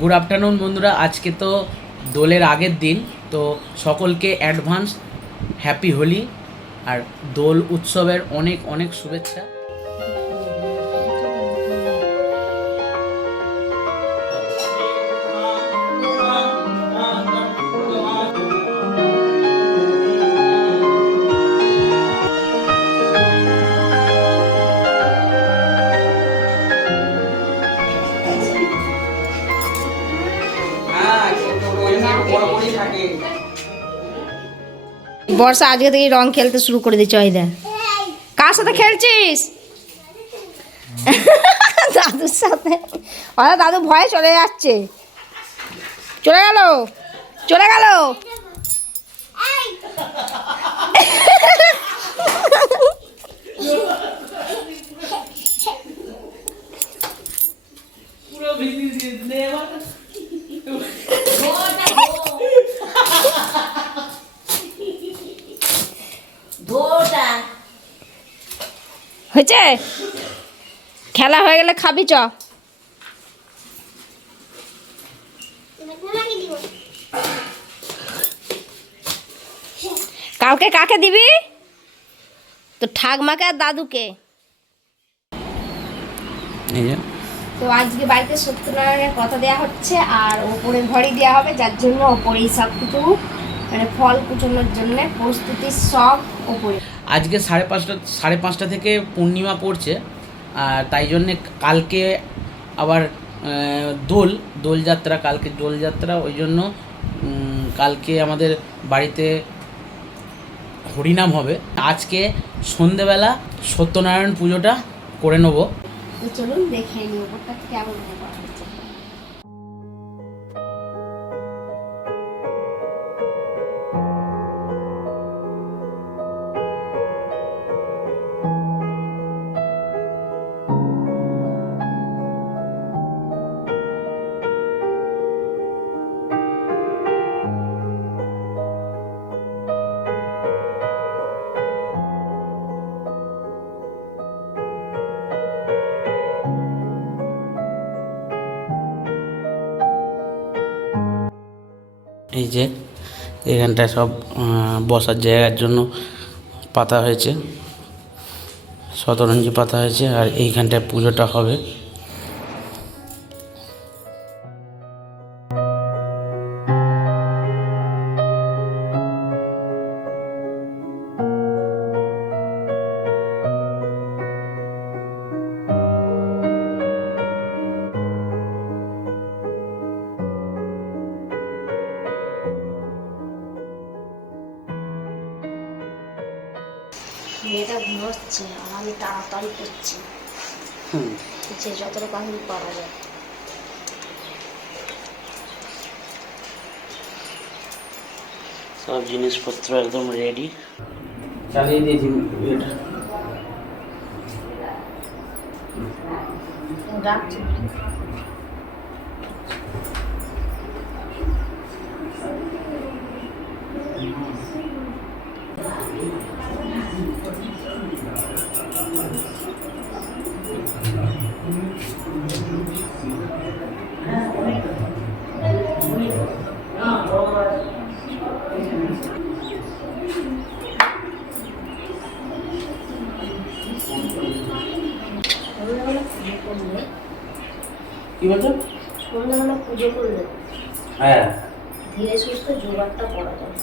Good afternoon বন্ধুরা, আজকে তো দোলের আগের দিন, তো সকলকে অ্যাডভান্স হ্যাপি হোলি আর দোল উৎসবের অনেক অনেক শুভেচ্ছা। বর্ষা আজকে থেকে রং খেলতে শুরু করে দিচ্ছে। ওই দেখ, কার সাথে খেলছিস? দাদুর সাথে। ওরা দাদু ভয়ে চলে যাচ্ছে, চলে গেল চলে গেল। হয়েছে, খেলা হয়ে গেলে খাবি চ। কালকে কাকে দিবি? তো ঠাকমাকে আর দাদুকে। তো আজকে বাড়িতে সত্যনারায়ণের কথা দেওয়া হচ্ছে, আর ওপরে ঘড়ি দেওয়া হবে, যার জন্য ওপরেই সব কিছু মানে ফল কুচোনোর জন্য প্রস্তুতি সব ওপরে। আজকে 5:30 থেকে পূর্ণিমা পড়ছে, আর তাই জন্যে কালকে আবার দোলযাত্রা, কালকে দোলযাত্রা, ওই জন্য কালকে আমাদের বাড়িতে হরিনাম হবে। আজকে সন্ধেবেলা সত্যনারায়ণ পুজোটা করে নেবো। তো চলুন দেখে নিই ওপরটা কেমন হবে। এই যে এখানটায় সব বসার জায়গার জন্য পাতা হয়েছে, শতরঞ্জি পাতা হয়েছে, আর এইখানটায় পুজোটা হবে। মেয়েটা ঘুমোচ্ছে আর আমি তাড়াতাড়ি করছি, যে যতটা পাখি পারা যায়। সব জিনিসপত্র একদম রেডি, চালিয়ে দিয়েছি এটা। রাখছি। কি বলছো? সন্ধ্যাবেলা পুজো করলে হ্যাঁ, ধীরে সুস্থ জোগাড়টা করা যায়।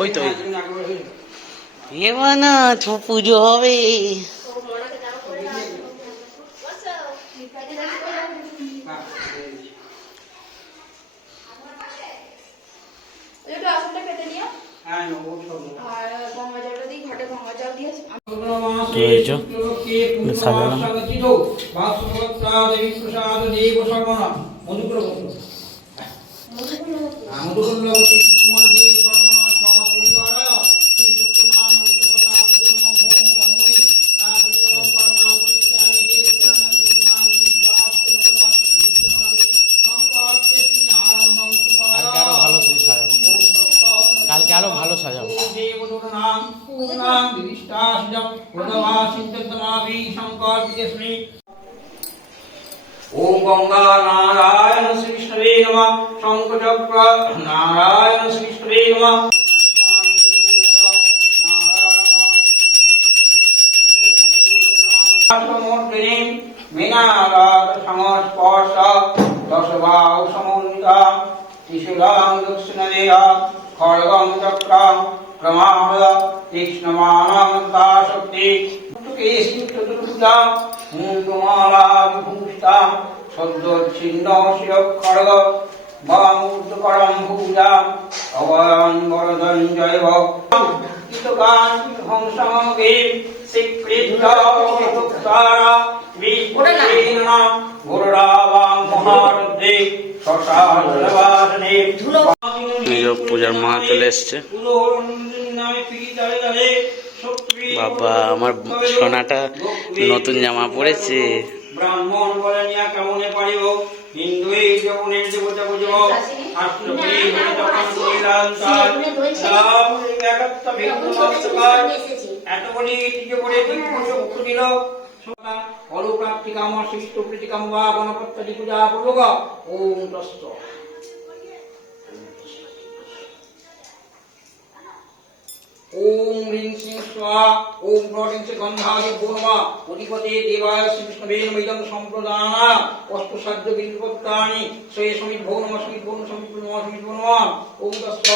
ওই তো এবার না পুজো হবে। কালকে আরো ভালো সাজাবো। ওম গঙ্গা নারায়ণ শ্রী বিষ্ণুবে নমঃ, শঙ্খচক্র নারায়ণ শ্রী বিষ্ণুবে নমঃ। মীনারাত সংস্পর্শ দশবাহু সমন্বিতা ত্রিশূলাং দক্ষিণদেয়া খড়গং চক্রং ক্রমাহ্য তীক্ষ্ণমানং শক্তি কেশী চতুর্ভুজা মুন্ডমালা বিভূষিতা সদ্যোচ্ছিন্ন শির খড়গ বামূর্ধকরং ভুজা অবয়ং বরদং জয় ভক্তগান হংসমগে সিকৃত্য ভক্তারা বিপুরীনা গুরুরাবাং মহারুদ্রে শশাসনে পূজার মা চলে এসছে। বাবা আমার সোনাটা নতুন জামা পড়েছে। ব্রাহ্মণ বলে নিয়া কেমনে পারিব, হিন্দু এই জীবনের দেবতা বুঝব, শাস্ত্রী হয়ে যখন কইলাম তার একাত্ম ভিক্ষু নমস্কার এত বলি যে বলে ভিক্ষু চক্ষু দিল ফল প্রাপ্তি কাম শিষ্ট প্রীতিকাম বা গণপতি পূজা পূর্বক। ওম তস্ত ওম হ্রিং সিং স্বাহা ওম হ্রিং সে গন্ধাদি পূর্ণমা অধিপতে দেবায় শ্রী বিষ্ণুবে নমিদং সম্প্রদানা অষ্টসাধ্য বিল্পত্তানি শ্রেয় সমিত ভৌ নমঃ সমিত ভৌ নমঃ সমিত ভৌ নমঃ সমিত ভৌ নমঃ। ওম তস্ত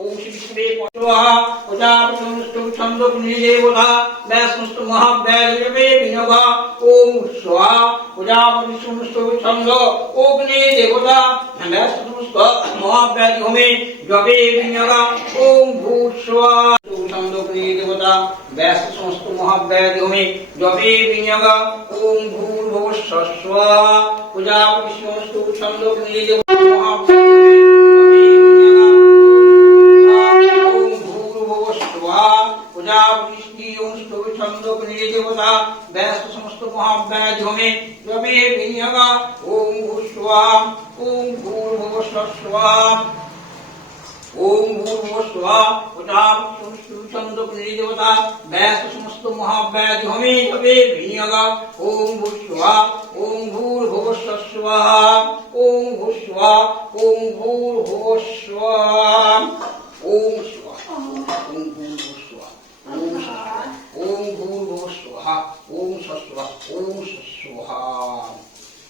ওম শ্রী বিষ্ণুবে স্বাহা প্রজাপতিস্তু ছন্দ পুণ্যদেবতা ব্যাসমস্ত মহাব্যাজবে বিনবা। ওম স্বাহা প্রজাপতিস্তু ছন্দ অগ্নি দেবতা ব্যাসমস্ত মহাব্যাজ হোমে জবে বিনবা। ওম ভূস্বাহা ছন্দ পুণ্য দেবতা ব্যাস সমস্ত মহাব্যাজ হোমে জবে বিনবা। ওম ভূর্ভুবস্সুঃ স্বাহা প্রজাপতিস্তু ছন্দ পুণ্য দেবতা মহাব্যাজ দেবতা ব্যস্ত সমস্ত মহাব্যাজ হোমে জবে বিনিয়োগা। ওম ভূস্বাহা ওম ভূর্ভুবস্সুঃ স্বাহা ওম ভূর্ভুবস্সুঃ প্রজাপতিস্তু ছন্দ দেবতা ব্যস্ত সমস্ত মহাব্যাজ হোমে জবে বিনিয়োগা। ওম ভূস্বাহা ওম ভূর্ভুবস্সুঃ স্বাহা ওম ভূস্বাহা ওম ভূর্ভুবস্সুঃ ওম স্বাহা ওম ভূর্ভুবস্সুঃ ওম ভূর্ভুবস্সুঃ ওম স্বাহা ওম স্বাহা।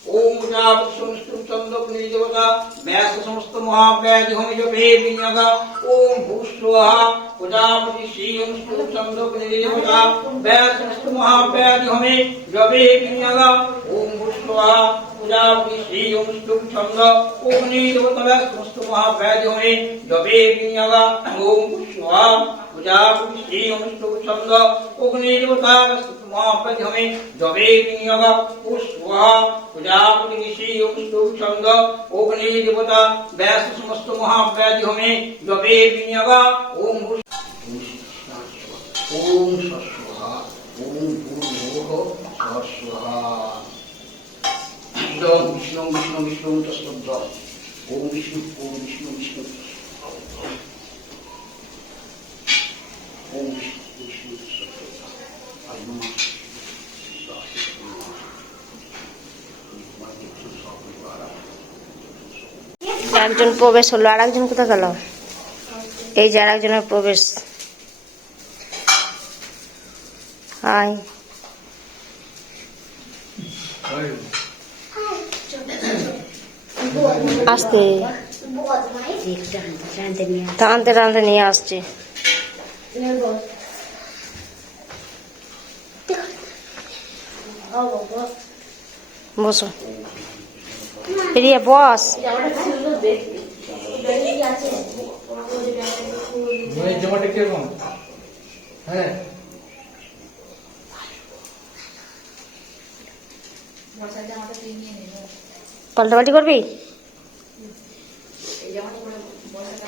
ওম প্রজাপতিস্তু ছন্দ দেবতা ব্যস্ত সমস্ত মহাব্যাজ হোমে জবে বিনিয়োগা। ওম ভূস্বাহা প্রজাপতিস্তু ছন্দ দেবতা ব্যস্ত সমস্ত মহাব্যাজ হোমে জবে বিনিয়োগা। ওম ভূস্বাহা প্রজাপতিস্তু ছন্দ দেবতা ব্যস্ত সমস্ত মহাব্যাজ হোমে জবে বিনিয়োগা। ওম ভূস্বাহা প্রজাপতিস্তু ছন্দ দেবতা ব্যস্ত মহাব্যাজ হোমে জবে বিনিয়োগা। ভূস্বাহা প্রজাপতিস্তু ছন্দ দেবতা ব্যস্ত সমস্ত মহাব্যাজ হোমে জবে বিনিয়োগা। ওম ওম স্বাহা ওম ভূর্ভুবঃ স্বাহা। ওম বিষ্ণু বিষ্ণু বিষ্ণু তস্মদ্দ ওম বিষ্ণু বিষ্ণু ওম বিষ্ণু একজন প্রবেশ হলো, আর একজন কোথায় গেল? এই যে আর একজনের প্রবেশ। হাই আসতে টানতে টানতে নিয়ে আসছে। বসো রিয়া, বস। জামাটা কিরকম? হ্যাঁ পাল্টাপাল্টি করবি?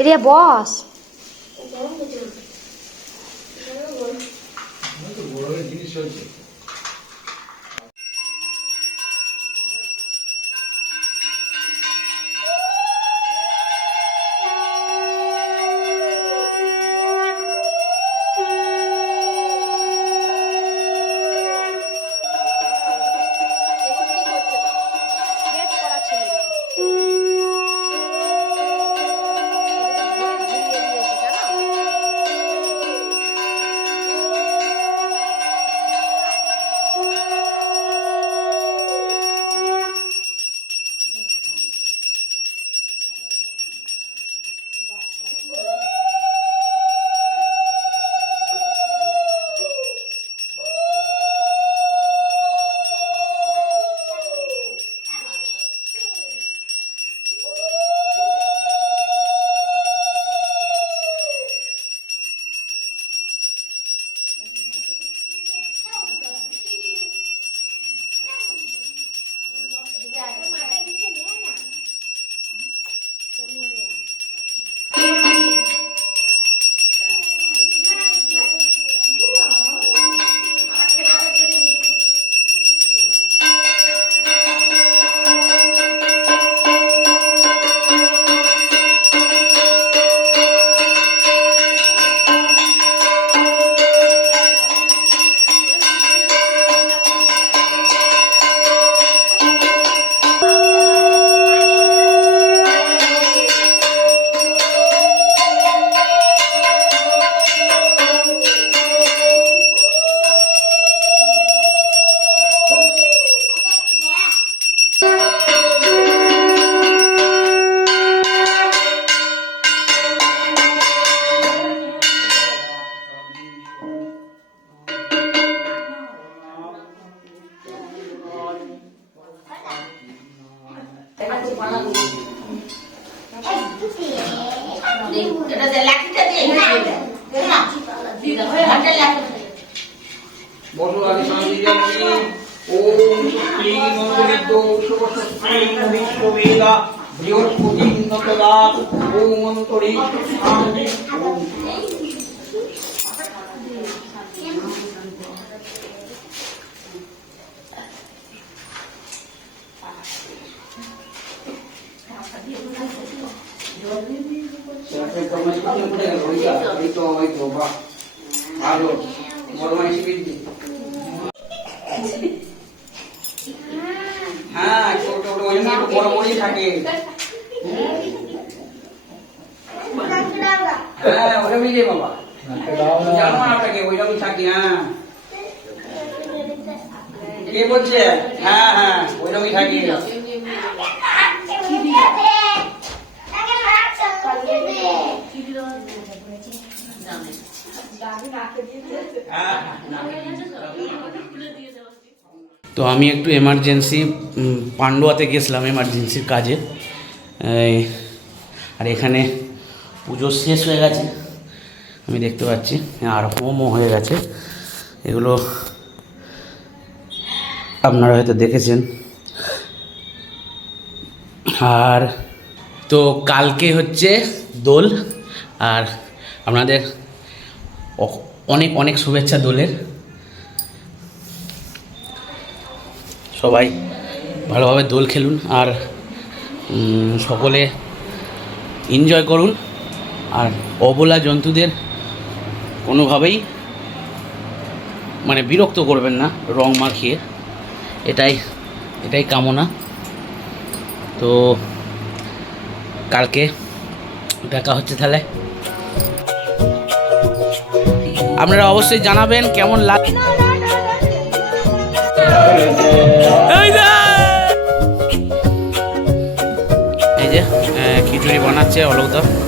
রিয়া বস। বড় জিনিস হচ্ছে। বসো আগে শান্তি জানি। ওম শ্রী মন্ত্রবিদ্য শুভশ্রী বিশ্ববেদা বৃহস্পতি নতদাত ওম মন্ত্রী শান্তি। ভালো বদমাইশি বৃদ্ধি। হ্যাঁ ছোট ছোট ওই জন্য একটু বড় বড়ই থাকে। হ্যাঁ ওরকমই রে বাবা, জানো না আপনাকে ওইরকমই থাকি। হ্যাঁ কে বলছে? হ্যাঁ হ্যাঁ ওইরকমই থাকি। তো আমি একটু এমার্জেন্সি পান্ডুয়াতে গেছিলাম এমার্জেন্সির কাজে। আর এখানে পুজো শেষ হয়ে গেছে আমি দেখতে পাচ্ছি, আর হোমও হয়ে গেছে। এগুলো আপনারা হয়তো দেখেছেন। আর তো কালকে হচ্ছে দোল, আর আপনাদের অনেক অনেক শুভেচ্ছা দোলের। সবাই ভালোভাবে দোল খেলুন আর সকলে এনজয় করুন। আর অবলা জন্তুদের কোনোভাবেই মানে বিরক্ত করবেন না রং মাখিয়ে, এটাই কামনা। তো কালকে দেখা হচ্ছে তাহলে। আপনারা অবশ্যই জানাবেন কেমন লাগে। এই যে খিচুড়ি বানা অলোকদা।